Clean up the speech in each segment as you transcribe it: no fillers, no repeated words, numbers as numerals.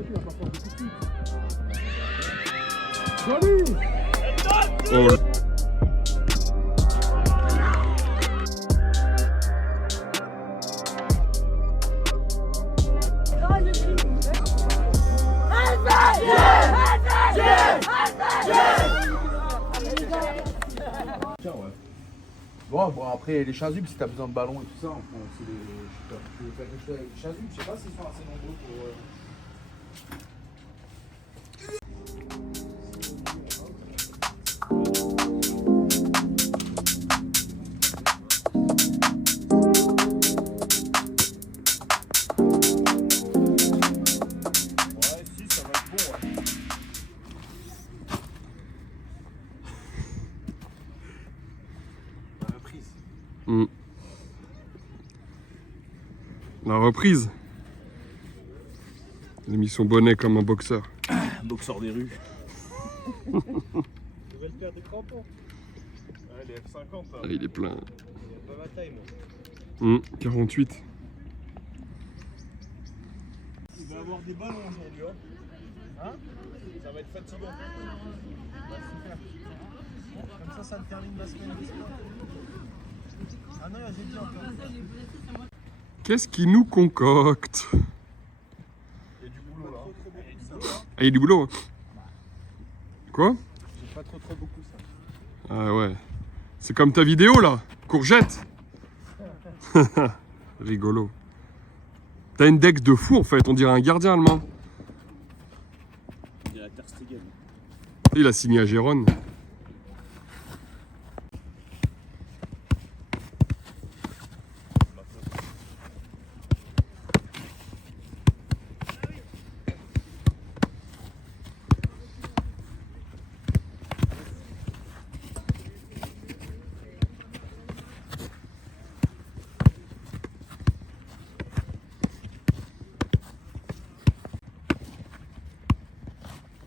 vois qu'il va pas faire beaucoup de suite. Joli! Oh. Tiens, ouais. Bon, après les chasubles, si t'as besoin de ballons et tout ça, on prend aussi les. Tu veux faire quelque chose avec les chasubles? Je sais pas s'ils sont assez nombreux pour. Ouais, si, ça va être bon, ouais. La reprise. La reprise. Il a mis son bonnet comme un boxeur. Un boxeur des rues. Nouvelle paire de crampons. Ouais, les F50 là. Ah, il est plein. Il a pas ma taille, moi. 48. Il va avoir des ballons aujourd'hui, hein. Ça va être fatigant. Comme ça me termine ma semaine de sport. Ah non, j'ai dit encore. Qu'est-ce qu'il nous concocte? Il y a du boulot là. Ah, il y a du boulot. Quoi? J'ai pas trop beaucoup ça. Ah ouais. C'est comme ta vidéo là. Courgette. Rigolo. T'as une deck de fou en fait. On dirait un gardien allemand. Il y a la Ter Stegen. Il a signé à Gérone.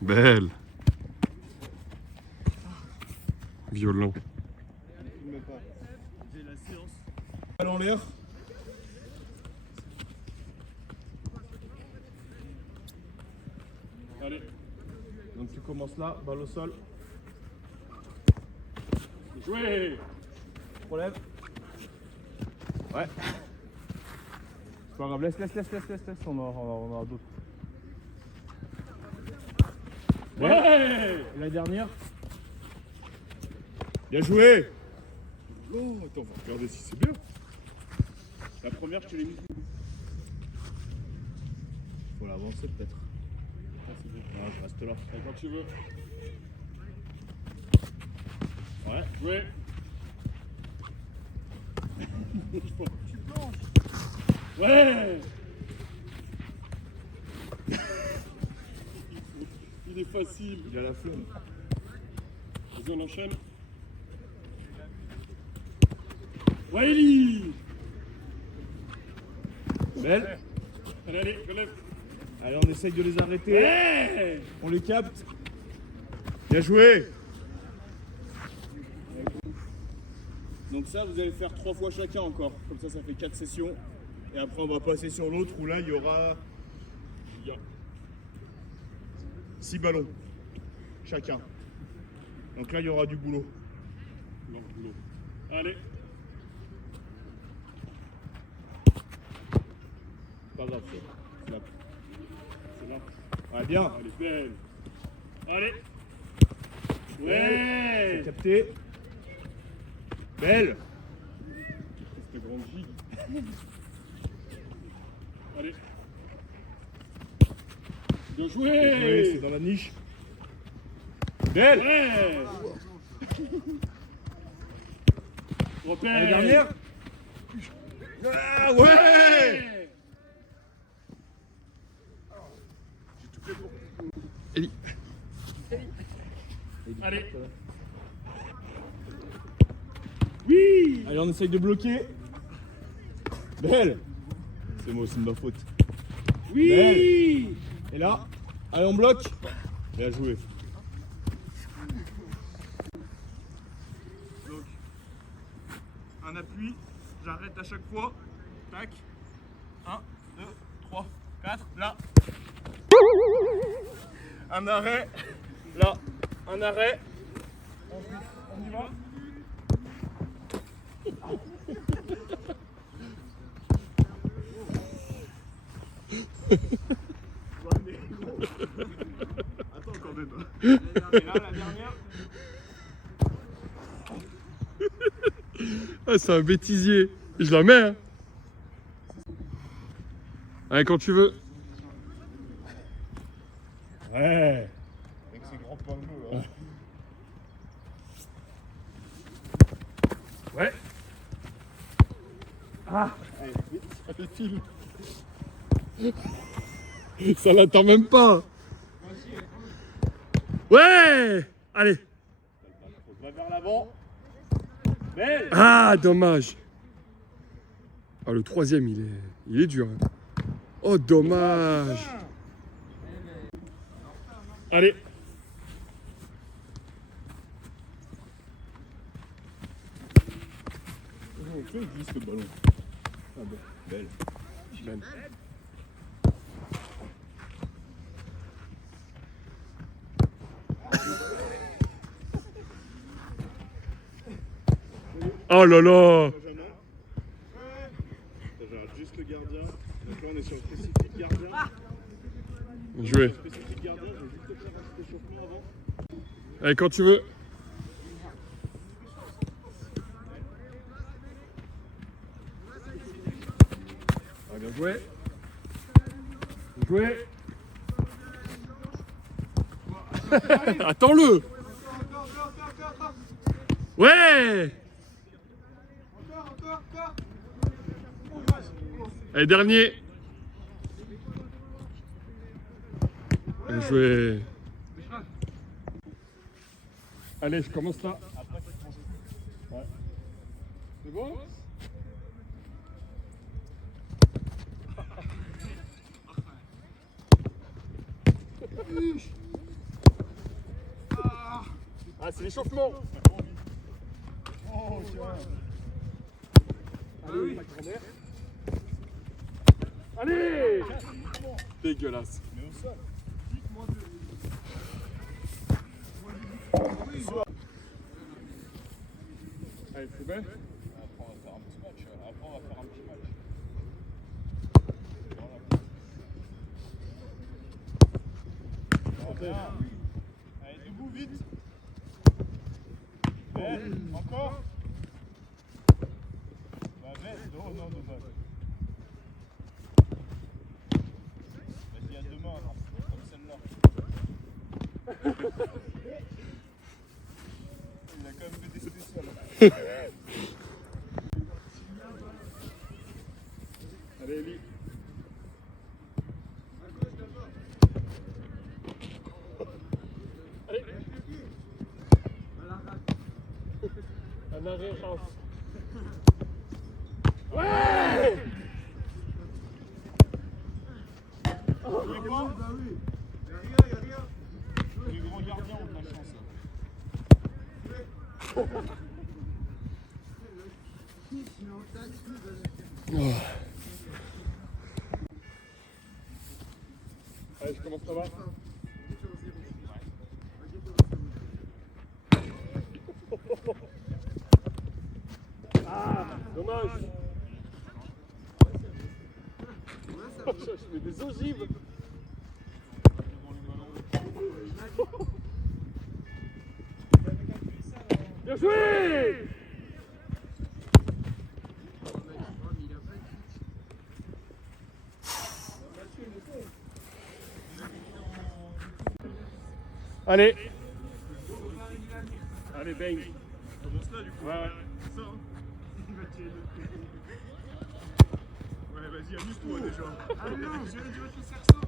Belle. Violent. J'ai la séance. Balle en l'air. Allez. Donc tu commences là, balle au sol. Jouez. Relève. Ouais. C'est pas grave, laisse, on aura d'autres. Ouais. Et la dernière. Bien joué. Oh, attends, on va regarder si c'est bien. La première, je te l'ai mise. Faut l'avancer peut-être. Ah, c'est bon. Non, je reste là. Quand tu veux. Ouais, joué. Tu planches. Ouais. Il est facile. Il a la flemme. Vas-y, on enchaîne. Wiley. Belle. Allez, relève. Allez, on essaye de les arrêter. Ouais. On les capte. Bien joué. Donc ça, vous allez faire 3 fois chacun encore. Comme ça fait 4 sessions. Et après, on va passer sur l'autre où là, il y aura 6 ballons chacun. Donc là, il y aura du boulot. Allez. Pas grave, c'est là. C'est là. Allez, bien. Allez, belle. Allez. Ouais. C'est capté. Belle. Cette grande gigue. Allez. Bien joué. Bien joué, c'est dans la niche. Belle. Ouais. Repère. La dernière. Ah ouais. J'ai tout fait pour. Eli. Allez. Oui. Allez, on essaye de bloquer. Belle. C'est moi, c'est de ma faute. Oui. Belle. Et là, allez, on bloque. Bien joué. Donc, un appui, j'arrête à chaque fois. Tac. 1, 2, 3, 4, là. un arrêt. Là, un arrêt. On y va. Attends, encore deux. Et là, la dernière. Ah, c'est un bêtisier. Je la mets, hein. Allez, quand tu veux. Ouais. Avec ses grands points bleus, là. Ouais. Ah. Allez, vite, file. Ça l'attend même pas. Ouais. Allez. Va vers l'avant. Belle. Ah, dommage. Ah, le troisième, il est dur. Hein. Oh, dommage. Allez. Il glisse le ballon. Ah bon. Belle. Ben. Oh là là. Juste le gardien. Donc là on est sur le spécifique gardien. Bien joué. Spécifique gardien, je vais juste te faire un petit échauffement avant. Allez, quand tu veux. Ah, bien joué. Bien joué. Attends-le. Ouais. Allez, dernier. Bien joué. Allez, je commence là. Ouais. C'est bon? Ah, c'est l'échauffement. Oh, Allez, allez. Dégueulasse. mais au sol. Allez, c'est bon. Après on va faire un petit match. Après on va faire un petit match. Voilà. Allez, debout vite. Belle, encore. Bah belle, non, non, dommage. Vas-y, à deux mains, alors, comme celle-là. Il a quand même fait des spéciales. Allez, Eli. Allez. Un arrêt, Raph. Ouais. Il est bon. Les grands gardiens ont de la chance. Allez, je commence là-bas. Ah, dommage. Je mets des ogives. Bien joué. Allez. Allez, bang. Commence là du coup. Ouais. Ça, hein. Il va tirer le... Ouais, vas-y, amuse-toi déjà. Ah non, je vais te faire ça.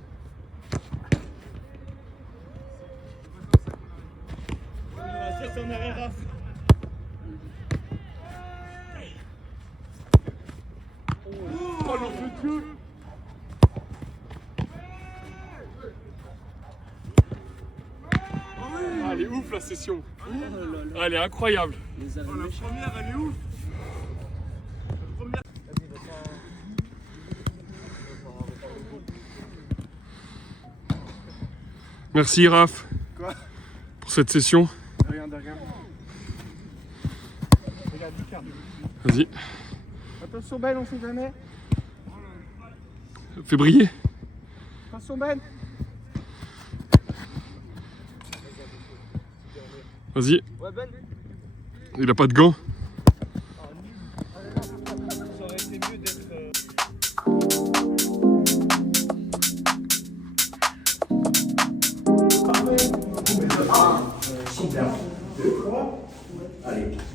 On va tirer son arrêt, Raph. Oh, l'enfant de Dieu. Ah, elle est ouf la session. Ah, elle est incroyable. Oh, la première, elle est ouf. La première. Merci Raph. Quoi? Pour cette session. Regarde. Regarde, Lucas. Vas-y. Attention Ben, on sait jamais. Fais briller. Attention Ben. Vas-y. Ouais Ben. Il a pas de gants. Ça aurait été mieux d'être...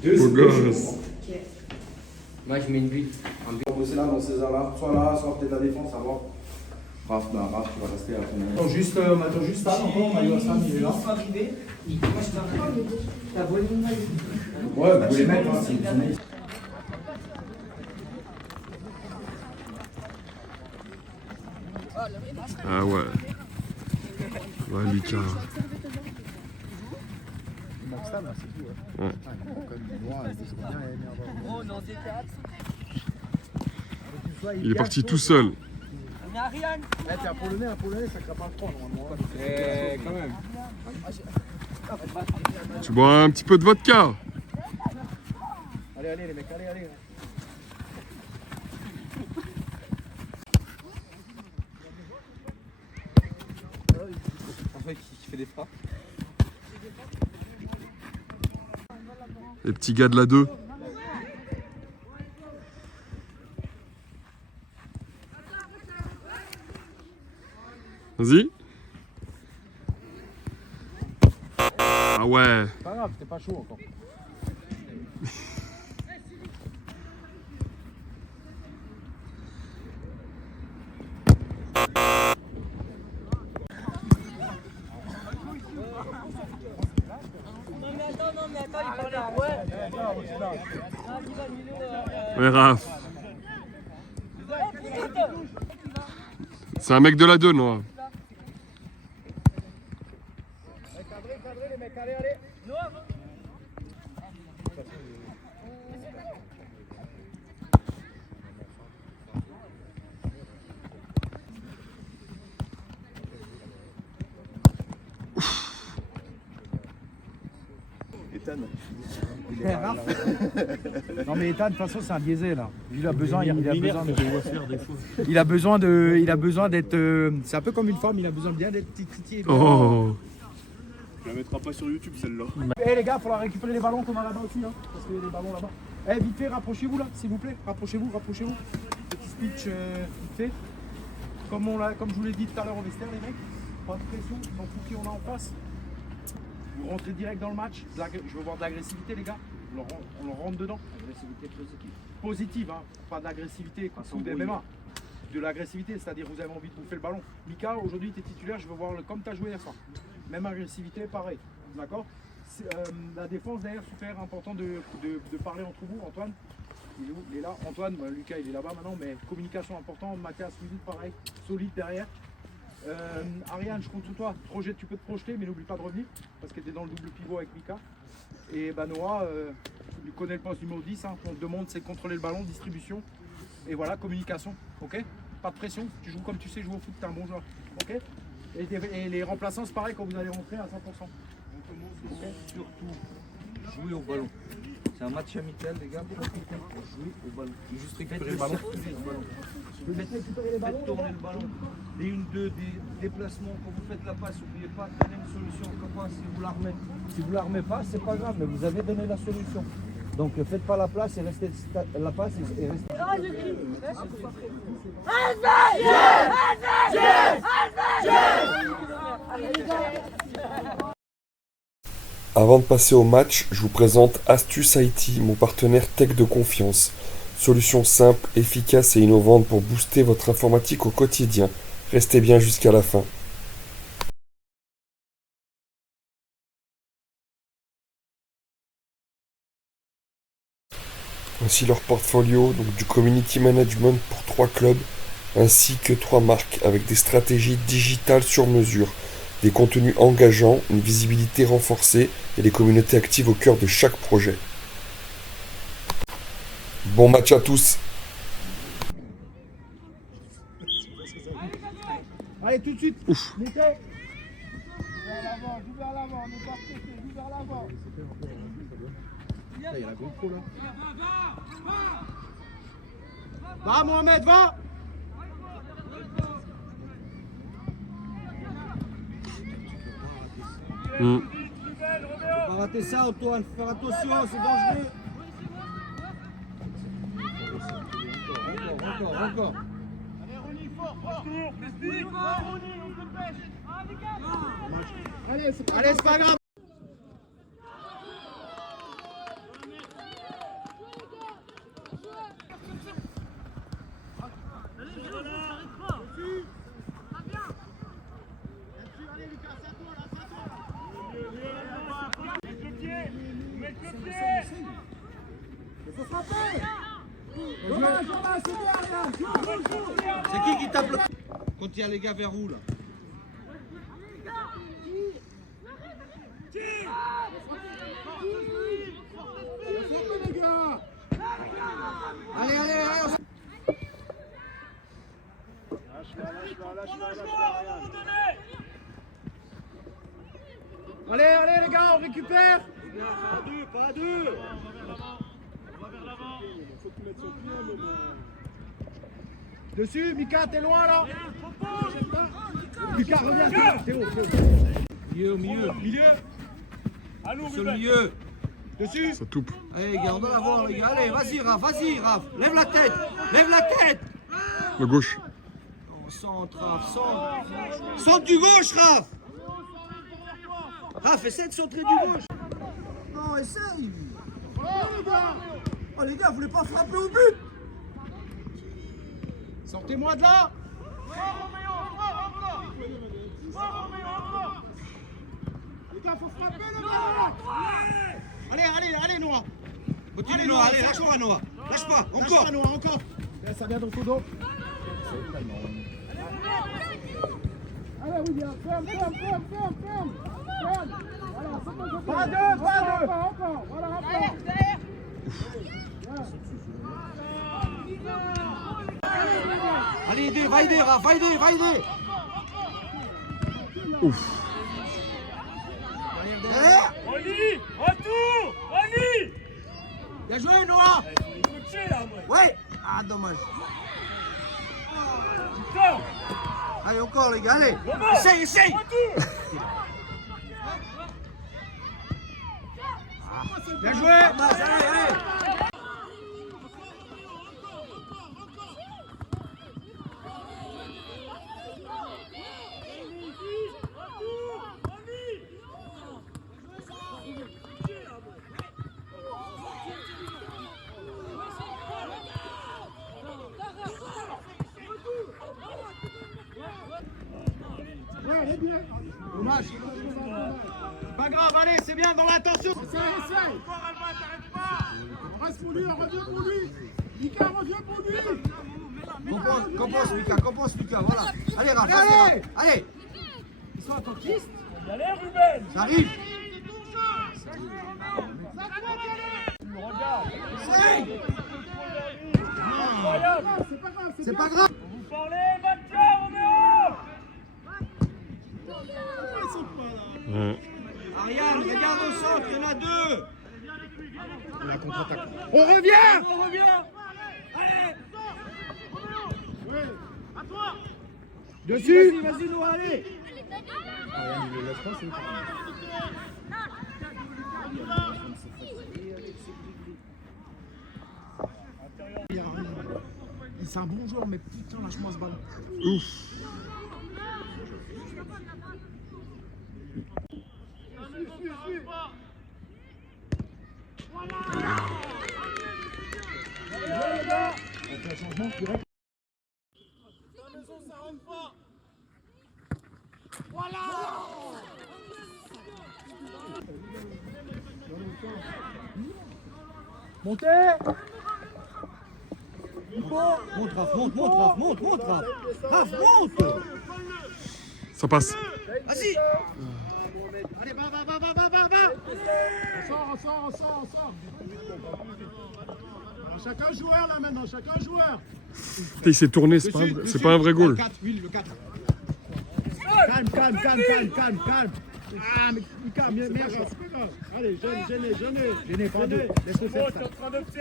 Beau gosse. Moi je mets une bulle. On va bosser là, dans ces là, soit peut-être la défense, à voir. Raph, tu vas rester à ton avis. On attend juste ça, encore, Mario Hassan, il est là. Ouais, vous pouvez les mettre, hein, si vous voulez. Ah ouais. Ouais, Lucas. Ouais. Il est parti tout seul. T'es un Polonais, ça crée pas le froid, normalement. quand même. Tu bois un petit peu de vodka. Allez, les mecs, allez. En fait, qui fait des frappes. Les petits gars de la 2. Vas-y. Ah ouais. Pas grave, t'es pas chaud encore. Ouais, Raph. C'est un mec de la 2, non? Cadrez les mecs, allez. Non mais Ethan, de toute façon c'est un biaisé là. Il a besoin, il a besoin d'être. C'est un peu comme une femme, il a besoin bien d'être titillé. Oh. Tu la mettras pas sur YouTube celle-là. Eh les gars, il faudra récupérer les ballons qu'on a là-bas aussi, hein, parce qu'il y a des ballons là-bas. Eh vite fait, rapprochez-vous là, s'il vous plaît. Rapprochez-vous. Petit speech vite fait. Comme je vous l'ai dit tout à l'heure au vestiaire, les mecs, pas de pression, s'en fout qui on a en face. Vous rentrez direct dans le match. Je veux voir de l'agressivité, les gars. On leur rentre dedans. Agressivité positive. Positive, hein, pas d'agressivité, ou des MMA. De l'agressivité, c'est-à-dire vous avez envie de bouffer le ballon. Mika, aujourd'hui tu es titulaire, je veux voir comme tu as joué hier soir. Même agressivité, pareil. D'accord. La défense derrière, super important de parler entre vous. Antoine, il est où? Il est là. Antoine, Lucas il est là-bas maintenant, mais communication important. Mathias, pareil, solide derrière. Ariane, je compte sur toi. Tu peux te projeter, mais n'oublie pas de revenir parce que tu es dans le double pivot avec Mika. Et Noah, tu connais le poste numéro 10. Hein, on te demande, c'est contrôler le ballon, distribution. Et voilà, communication. Ok. Pas de pression. Tu joues comme tu sais jouer au foot, tu es un bon joueur. Ok. Et les remplaçants, c'est pareil quand vous allez rentrer à 100%. Okay. Surtout jouer au ballon. C'est un match amical, les gars. Profitez pour jouer au ballon. Et juste récupérer le ballon. Faites tourner le ballon. Les 1-2, des déplacements. Quand vous faites la passe, n'oubliez pas de donner une solution. Si vous la remettez. Si vous la remettez pas, c'est pas grave, mais vous avez donné la solution. Donc faites pas la place et restez la passe et restez. Avant de passer au match, je vous présente Astuce IT, mon partenaire tech de confiance. Solution simple, efficace et innovante pour booster votre informatique au quotidien. Restez bien jusqu'à la fin. Voici leur portfolio, donc du community management pour 3 clubs, ainsi que 3 marques avec des stratégies digitales sur mesure, des contenus engageants, une visibilité renforcée et des communautés actives au cœur de chaque projet. Bon match à tous! Allez, tout de suite. Ouf. Joue vers l'avant, on est pas pressé, joue vers l'avant. Là, il y a la GoPro là. Va Mohamed, va. Faut pas rater ça, Antoine, faut faire attention, c'est dangereux. Encore. Allez, c'est pas grave. C'est qui tape le... Quand il y a les gars vers où là? Allez. Allez les gars, on récupère. Pas à deux. Dessus, Mika, t'es loin là. Mika, reviens. Théo. Milieu. Allô, Sur le milieu. Dessus. Ça toupe. Allez les gars, on doit la voir les gars. Allez, vas-y Raph. Lève la tête. Le gauche. On centre Raph, centre du gauche Raph. Raph, essaie de centrer du gauche. Non, essaye. Oh les gars, vous voulez pas frapper au but? Sortez-moi de là. Les gars, faut frapper le ballon. Allez, Noah. Continue Noah, allez, lâche-moi Noah. Lâche pas, encore. Noah, encore. Là, ça vient dans ton dos. Allez, William, ferme. Voilà, pas deux. Encore. Voilà, encore. Allez, va aider Raph, va aider. Ouf. Oli, retour. Oli. Bien joué Noah. Coaché là, moi. Ouais. Ah, dommage. Putain. Allez, encore les gars, allez. Essaye. Bien joué. Allez. Dommage. Pas grave, allez, c'est bien dans l'attention. Essaye. On reste pour lui, on revient pour lui. Mika, revient pour lui. Compense Lucas, voilà. Allez Raph, allez. Ils sont attentistes. Allez, Ruben. Ça arrive. Essaye. Incroyable. C'est pas grave. Vous parlez, Mathieu, Roméo. Ariane, regarde au centre, il y en a deux. On revient. Allez. À toi. Dessus. Vas-y Noah, allez. C'est un bon joueur, mais putain, lâche-moi ce ballon. Ouf. On fait un changement direct. Montez. Monte Raph. Raph, monte. Ça passe. Vas-y. Allez, va. On sort. Alors, chacun joueur là maintenant, Putain, il s'est tourné, c'est pas un vrai goal. Le 4. Calme. Ah, mais Mika, merde, c'est pas grave. Allez, gênez, pardon. Laisse-le faire ça.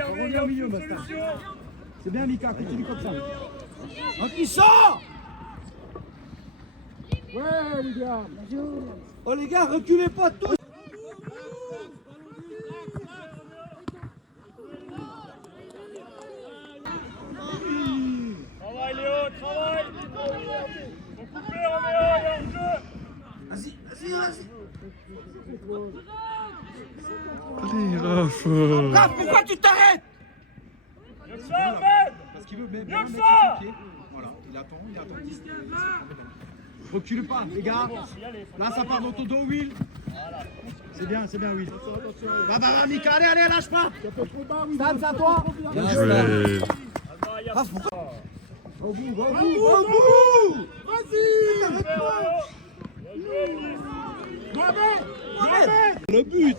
Reviens au milieu, Basta. C'est bien, Mika, continue comme ça. Un qui sort. Ouais, les gars. Oh les gars, reculez pas tous. Travaille Léo, travaille. Faut couper, Roméo, il y a un jeu. Vas-y. Allez, Raph. Raph, pourquoi tu t'arrêtes? Mieux que ça, Ahmed. Parce qu'il veut Mieux bien que mettre ça. sur son pied. Voilà, il attend. Recule pas, les gars. Là, ça part dans ton dos, Will. C'est bien, Will. Va, Mika, allez, lâche pas. Stan, c'est à toi. Joué. Raph, pourquoi? Au bout. Vas-y. Le but.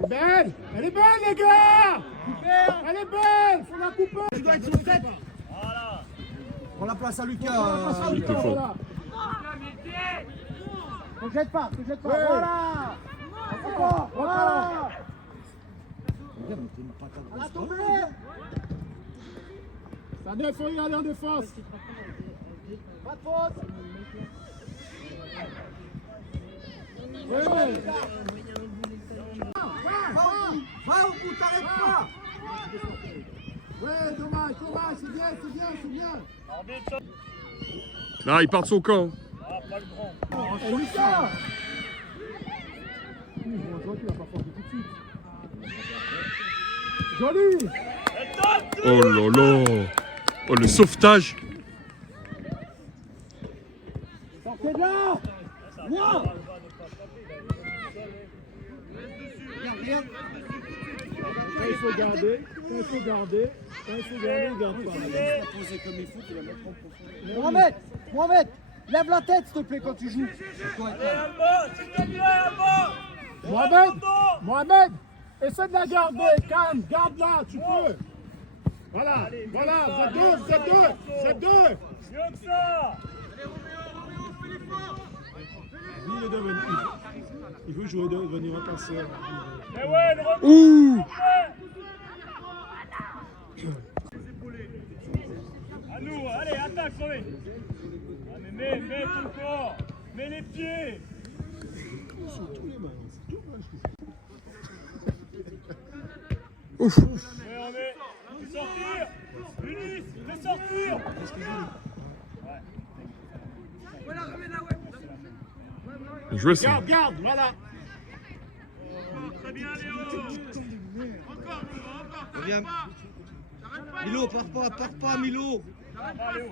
Ouais. Elle est belle, les gars. Elle est belle, faut la couper. Tu dois être sur tête. Voilà. Prends la place à Lucas. C'était fort. Ne jette pas. Voilà. Voilà. À la tombée. Ça faut y aller en défense. Pas de faute. Va au bout, t'arrêtes pas. Ouais, dommage, c'est bien. Arbitre, Ah, il part de son camp. ah, pas le grand. Et Lucas. Il va pas forcer tout de suite. Joli. Oh là là. Oh, le sauvetage. Sortez de là. Moi. Regarde. Quand il faut garder, il garde pas. Poser comme il faut, tu vas mettre en profondeur. Mohamed, lève la tête s'il te plaît quand tu joues. Mohamed, essaie de la garder, calme, garde-la, tu peux. Voilà, vous êtes deux. Mieux que ça. Il veut jouer devenir un passeur. Mais ouais, le rebond. Ouh. À nous, allez, attaque, Roméo. Ah, mais mets ton corps. Mets les pieds. Ouf. Ouais, Roméo. Fais sortir. Ulysse, fais sortir. Joué ça. Garde, voilà. Très bien, Léo. Reviens. Milo, pars pas, Milo. Va, Léo.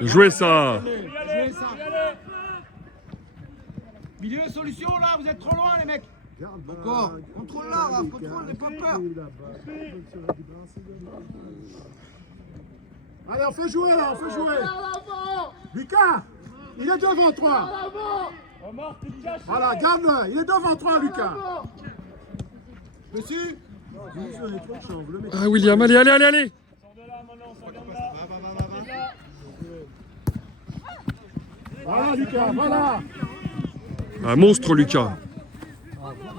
Joué ça. Y aller. Milieu, solution là, vous êtes trop loin les mecs. Encore. Contrôle là, Raph, contrôle, n'aie pas peur. Allez, on fait jouer. Lucas, il est devant toi. Omar, tu te caches. Voilà, garde-le, il est devant toi, Lucas. Monsieur. Ah, William, allez. Sors de là maintenant, ça vient de là. Voilà, Lucas, voilà. Un monstre, Lucas.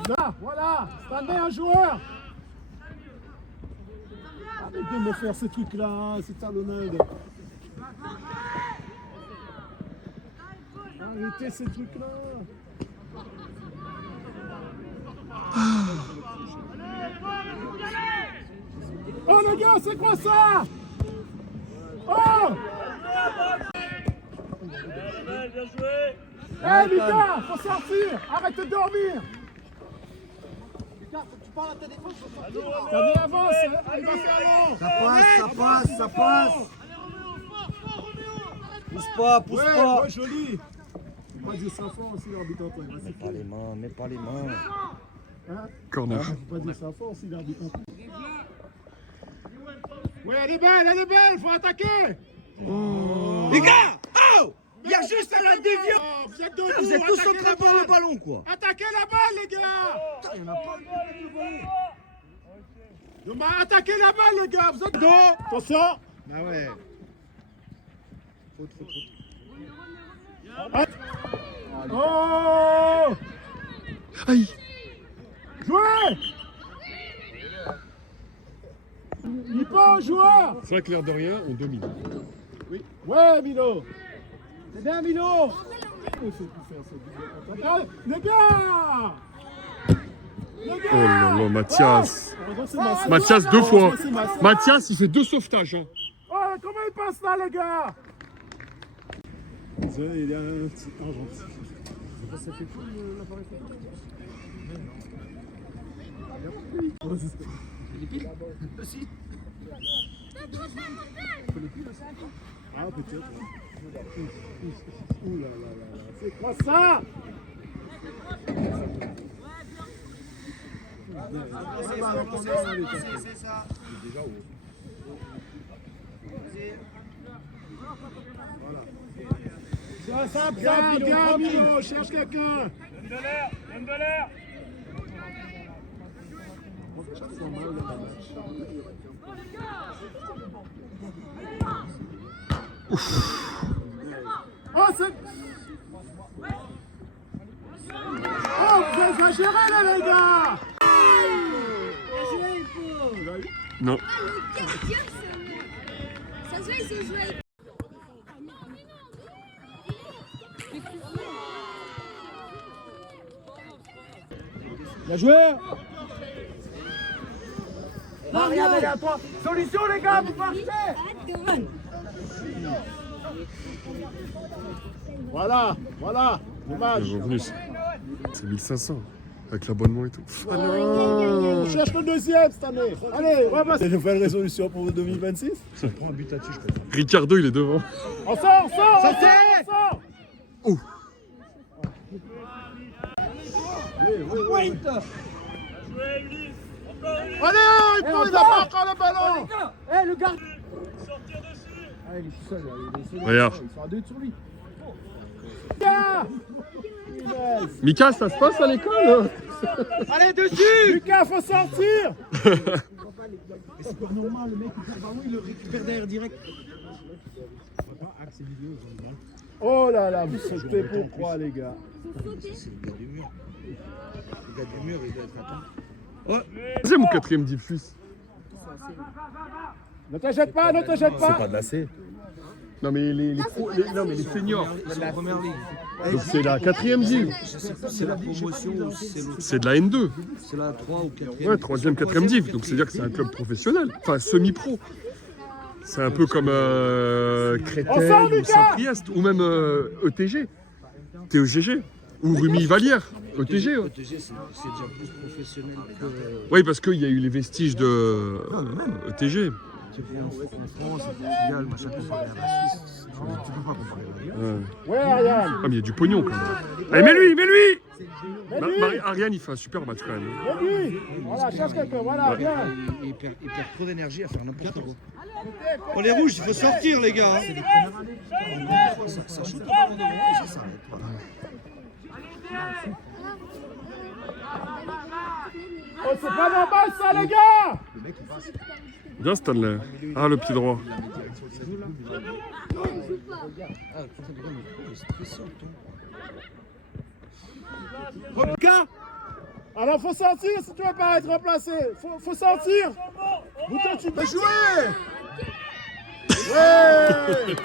Là, voilà, c'est un joueur. Arrête de me faire ces trucs-là, c'est talonnade. Arrêtez ces trucs-là. Oh les gars, c'est quoi ça? Oh! Belle, bien joué. Hé Lucas, faut sortir! Arrête de dormir! Lucas, faut que tu parles à ta défense, faut sortir! Allez, avance, il va faire long! Ça passe. Pousse pas. Ouais, joli! Pas dire ça fort aussi, l'arbitre, il va siffler. Mets pas les mains. Hein? Corner. Faut pas dire ça fort aussi, l'arbitre. Ouais, elle est belle, faut attaquer! Les gars! Oh! Il y a juste à la déviation! Vous êtes debout, Vous êtes tous en attaquez train la de voir le balle. ballon, quoi! Attaquez la balle, les gars! Il y en a pas. Attaquez la balle, les gars! Vous êtes dos! Attention! Ah ouais. Oh! Aïe. Jouez! Il peut, joueur! C'est vrai que l'air de rien, on domine. Ouais, Milo! C'est bien, Milo! Les gars! Oh là là, Mathias. Ah, Mathias, non, deux fois. c'est Mathias. Mathias, il fait 2 sauvetages. Hein. Oh, comment il passe là, les gars? Il est un petit argentin. Ah, peut-être. Ouh là là là là. C'est quoi ça? Ça, bien, Milo, cherche quelqu'un. Oh, c'est... Oh, vous exagérez là, les gars! Non. Ça se voit, ils sont joués. Bien joué! Regardez à toi. Solution les gars, vous partez. Voilà, voilà, dommage. Le revenu, c'est 1500. Avec l'abonnement et tout. Ah non. On cherche le deuxième cette année. Allez, on va passer. C'est une nouvelle résolution pour 2026? Ricardo, il est devant. On sort, on sort! Ça, on sort! Oh. Allez, il a pas encore le ballon! Eh le gars. Ah, il est tout seul, là. Il est seul. Regarde. Ils sont à 2 sur lui. Lucas! Mika, ça se passe à l'école? Allez dessus. Lucas, faut sortir! C'est pas normal, le mec il perd le ballon, il le récupère derrière direct. Oh là là, vous sautez pourquoi, les gars? Deuxième ou quatrième diffuse? Ne te jette pas, ne te jette pas! de la C. Non mais non mais les seniors. C'est la première ligue. Donc c'est la 4e div. C'est la promotion ou c'est l'autre? C'est de la N2. C'est la 3 ou 4e. Ouais, 3e, 4e div. Donc c'est-à-dire que c'est un club professionnel. Enfin, semi-pro. C'est un peu comme Créteil ou Saint-Priest. Ou même ETG. TEGG. Ou Rumi-Valière. ETG. Ouais. ETG, c'est déjà plus professionnel que. Oui, parce qu'il y a eu les vestiges de ETG. En France, au Portugal, machin, comparé à la Suisse. Tu peux pas comparer. Ouais. Ouais, Ariane! Ah, mais il y a du pognon quand même. Allez, mets-lui! Mets-lui! Ariane, il fait un super match quand même. Mets-lui! Voilà, cherche quelqu'un, voilà, viens! Il perd trop d'énergie à faire n'importe quoi. Pour les rouges, il faut sortir, les gars. Ça shoot au moment et ça s'arrête. Oh, c'est pas normal ça, les gars! Bien Stanley. Ah, le pied droit. Alors faut sortir si tu veux pas être remplacé. Faut sortir. Bouton, tu peux jouer. Ouais.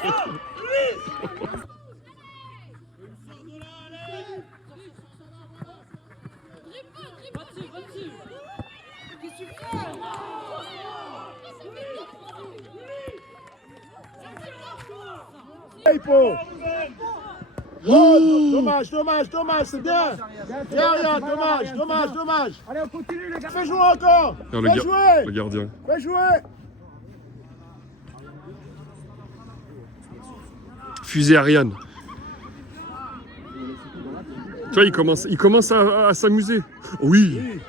Hippo. Oh, dommage, c'est bien. Bien, rien, dommage. Allez on continue les gars. Fais jouer encore. Non, Fais jouer. le gardien. Fais jouer. Fusée Ariane. Tu vois, il commence à s'amuser. Oui.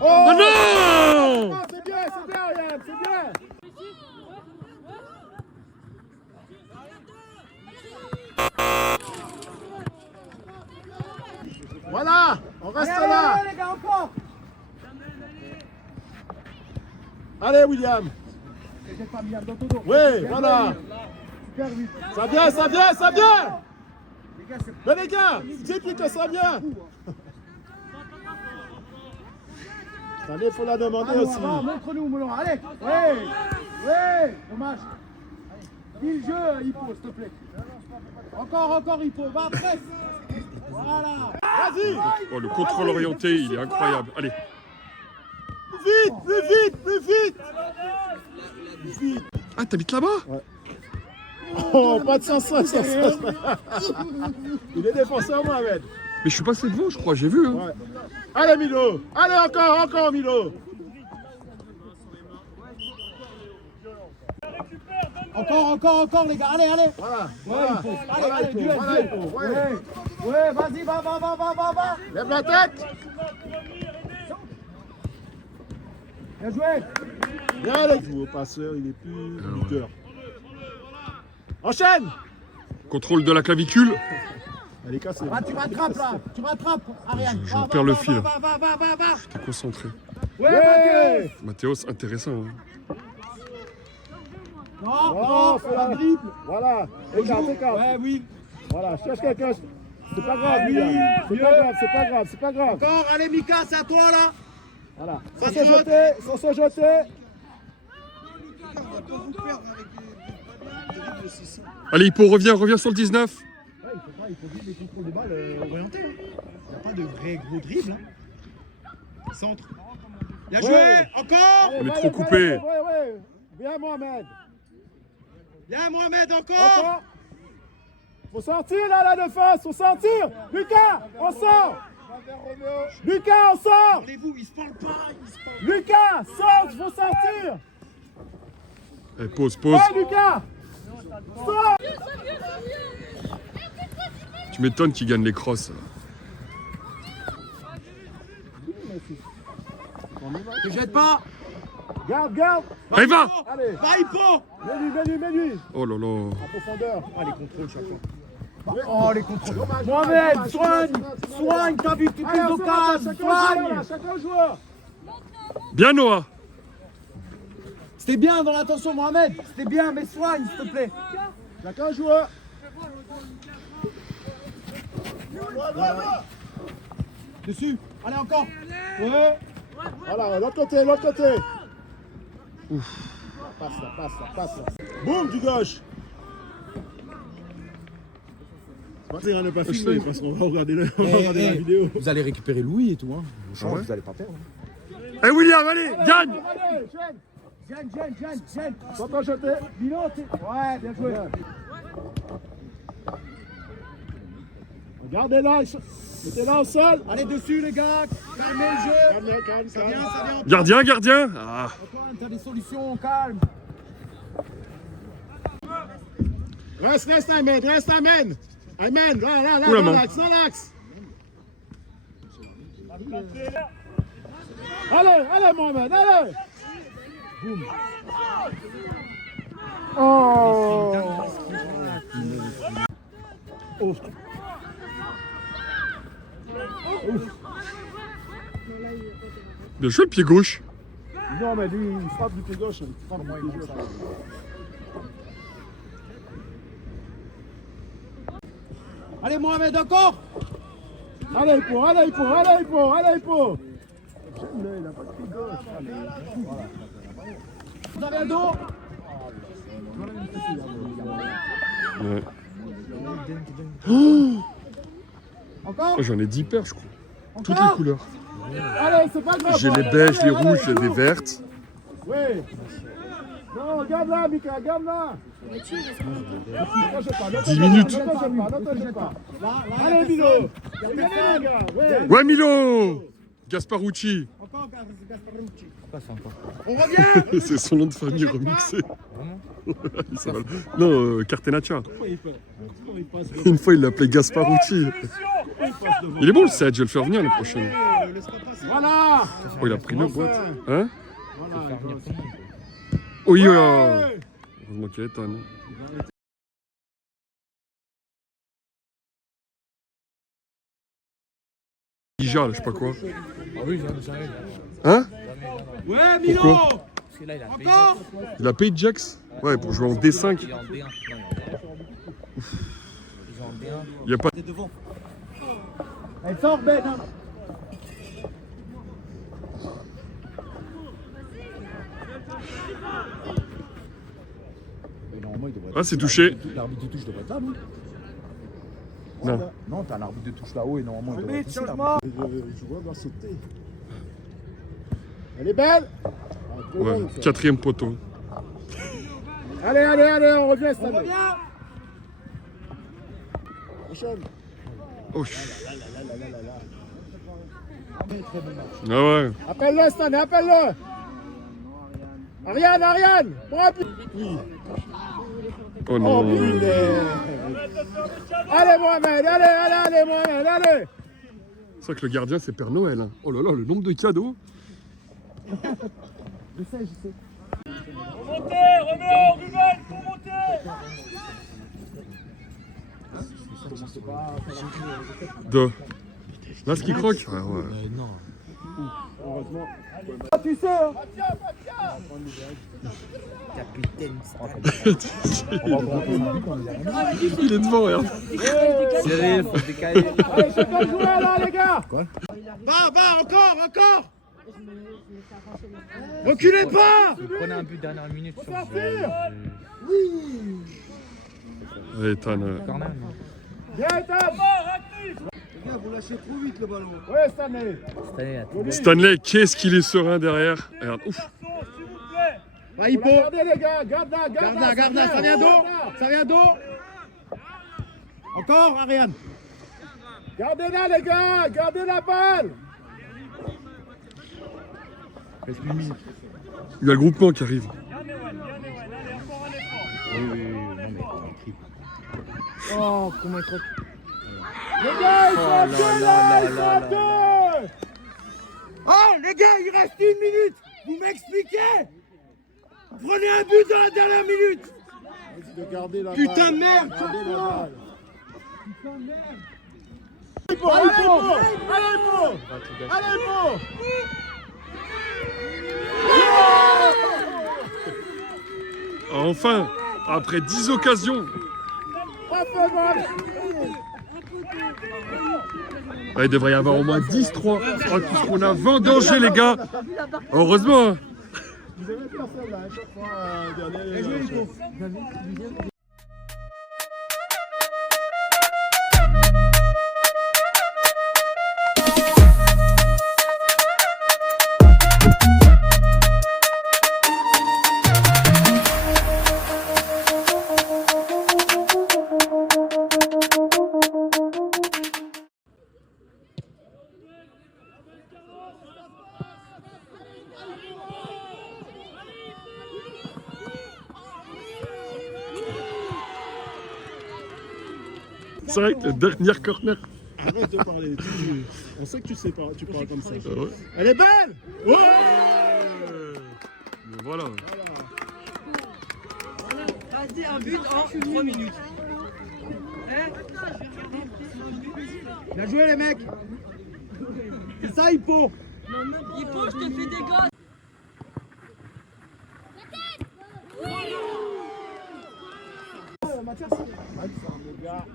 Oh, Oh non! oh, c'est bien, Ariane, c'est bien. Voilà, on reste là. Allez les gars encore. Allez, William. J'ai pas mis dans ton dos. Oui, voilà. Ça vient, ça vient, ça vient. Mais les gars, dites-lui que ça vient. Allez, il faut la demander aussi. Montre-nous, Moulin. Allez. Ouais, dommage. Dis le jeu, Hippo, s'il te plaît. Encore, Hippo. Va, presse. Voilà. Vas-y. Oh, le contrôle orienté, il est incroyable. Allez. Vite, plus vite, plus vite. Plus vite. Ah, t'habites là-bas? Oh, pas de sens. Il est défenseur, Mohamed. Mais je suis passé devant, je crois, j'ai vu. Hein. Ouais. Allez, Milo. Allez, encore, Milo. Encore, les gars. Allez. Voilà. Allez, duel. Ouais, vas-y, va. Lève la tête. Bien joué. Bien, le joueur passeur, il est plus buteur. Enchaîne. Contrôle de la clavicule. Elle est cassée. Ah, tu rattrapes, là. Ariane. Je perds le fil. Va. T'es concentré. Ouais. Mathéos, intéressant. Hein. Oh, faut la dribble. Voilà. Écarte. Ouais, oui. Voilà, cherche quelqu'un. C'est pas grave, William. C'est pas grave. Encore, allez, Mika, c'est à toi, là. Voilà. Sans se jeter. Allez, Hippo, reviens sur le 19. Il faut juste des contrôles de balle orientés. Il n'y a pas de vrai gros dribble. Centre. Bien joué. Encore. On est trop coupé. Ouais. Viens, Mohamed. Bien, Mohamed, encore. Faut sortir là, la défense. Faut sortir. Lucas, on sort. Lucas, on sort. Parlez-vous, ils se parlent pas. Lucas, sort, faut sortir. Allez, pause. Ouais, Lucas. Sort. Tu m'étonnes qu'il gagne les crosses. Ne jette pas. Garde. Allez, va. Allez. Va, Hippo. Mets-lui. Oh là là. En profondeur. Ah, les contrôles chaque fois. Oh, les contrôles. Mohamed, soigne, t'as vu toutes les occasions. Soigne. Chacun joueur. Bien, Noah. C'était bien dans l'attention, Mohamed. C'était bien, mais soigne, s'il te plaît. Chacun joueur. Dessus. Allez, encore. Ouais. Voilà, l'autre côté. Ouf. Passe là. Boum, du gauche. C'est pas pas filmer parce qu'on va regarder la vidéo. Vous allez récupérer Louis et tout, hein. Vous allez pas perdre. Allez, William, allez, gagne. Gêne. Sans t'en jeter. Ouais, bien joué. Regardez là, mettez-la au sol. Allez dessus, les gars. Calmez le jeu. Calme. Ça vient. Gardien. Ah. Antoine, t'as des solutions, calme. Reste, Ayman. Ayman, là, Oula, dans non. l'axe. Allez, Mohamed, allez. Boum. Oh. Ouf. Bien joué, le pied gauche. Non, mais lui, il frappe du pied gauche. Allez, Mohamed, encore. Allez, Hippo. Il a pas de pied gauche. Vous avez un dos. Ouais. Encore. Oh, j'en ai 10 paires, je crois. Toutes les couleurs. Allez, c'est pas grave. J'ai les beiges, les rouges, j'ai des vertes. Oui. Non, regarde là, Mika, regarde là. 10 minutes. Ne te jette pas. Allez, Milo. Ouais, Milo. Gasparucci. Encore, Gasparucci. On revient. C'est son nom de famille remixé. Il s'appelle- Non, Cartenaccia. Une fois, il l'appelait Gasparucci. Il est bon le set, je vais le faire venir l'année prochaine. Voilà. Oh, il a pris 9 boîtes. Hein? Voilà. Oui, heureusement qu'il y a Ethan. Ija, je sais pas quoi. Ah oui, j'en ai. Hein? Ouais, Milo. Pourquoi Parce que là, il a payé. Il a payé Jax? Ouais, pour jouer en D5. Il est en D1. Non, il est en D1. Ils sont en D1. Il y a pas. T'es devant. Elle sort, Ben. Hein. Mais normalement, il devrait être... Ah, c'est touché. L'arbitre de touche devrait être là, non? Non. Non, t'as un arbitre de touche là-haut et normalement, il devrait être ici. Je vois doit sauter. Elle est belle. Ouais, 4e poteau. Allez, allez, allez, on revient cette année. Prochaine. Oh. Ah ouais. Appelle-le cette année, appelle-le. Ariane, Ariane. Oui. Oh Oh, non. putain. Allez, Mohamed, allez, allez, allez, Mohamed, allez. C'est vrai que le gardien, c'est Père Noël. Hein. Oh là là, le nombre de cadeaux. Je sais, je sais. Remontez, Roméo, Ruben, pour monter. De. Là, ce qui croque. Ouais, ouais. Non. Heureusement. Ah, tu sais, hein. Capitaine. Il est devant, regarde. Serré, faut se décaler. Allez, chacun jouer là, les gars. Quoi? Va, encore, encore. Reculez pas. Vous prenez un but dernière minute sur Allez, Ethan. corner. Viens, Ethan. Les gars, vous lâchez trop vite le ballon. Ouais, Stanley. Cette année, là, tout Stanley, qu'est-ce qu'il est serein derrière. Regarde, ouf. Va, Hippo. Regardez, les gars, garde là, garde là. Ça vient d'eau. Ça vient d'eau. Encore, Ariane. Gardez là, les gars. Gardez la balle. Il y a le groupement qui arrive. Oh, comment il croque. Les gars, ils sont à deux là, ils sont à deux. Oh, les gars, il reste 1 minute. Vous m'expliquez? Prenez un but dans la dernière minute. Putain de merde. Gardez la balle. Putain de merde. Allez, Beau. Allez, Beau. Allez, Beau. Enfin, après 10 occasions. Ouais, il devrait y avoir au moins 10-3. Oh, tout ce qu'on a vendangé, les gars. Heureusement. Hein. Vous avez fait ça là, à chaque fois, dernier. C'est vrai que le dernier corner. Arrête de parler. On sait que tu sais pas, tu parles comme ça. Ah ouais. Elle est belle. Mais voilà. Vas-y, un but en 3 minutes. Bien joué, les mecs. C'est ça, Hippo. Hippo, je te fais des gosses. Mathias. Regarde.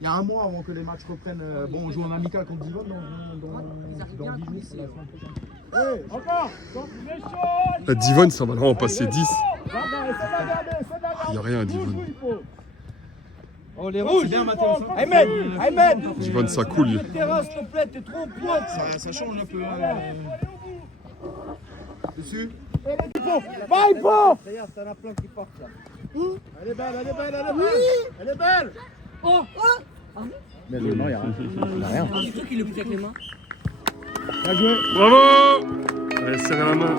Il y a un mois avant que les matchs reprennent. Bon, on joue en amical contre Divonne dans 10 jours. C'est la semaine prochaine. Hey, encore. La Divonne, ça va vraiment passer 10. Il y a rien à Divonne. Oh, les rouges, c'est bien, Mathias. Aymen. Divonne, ça coule. Terrasse complète, t'es trop pointe. Ça change un peu. Dessus. Va, Hippo. Regarde, t'en as plein qui partent là. Elle est belle, elle est belle, elle est belle. Elle est belle. Oh, Mais non, il n'y a rien. c'est toi qui le pris avec les mains. Bien joué. Bravo. Allez, serrez la main.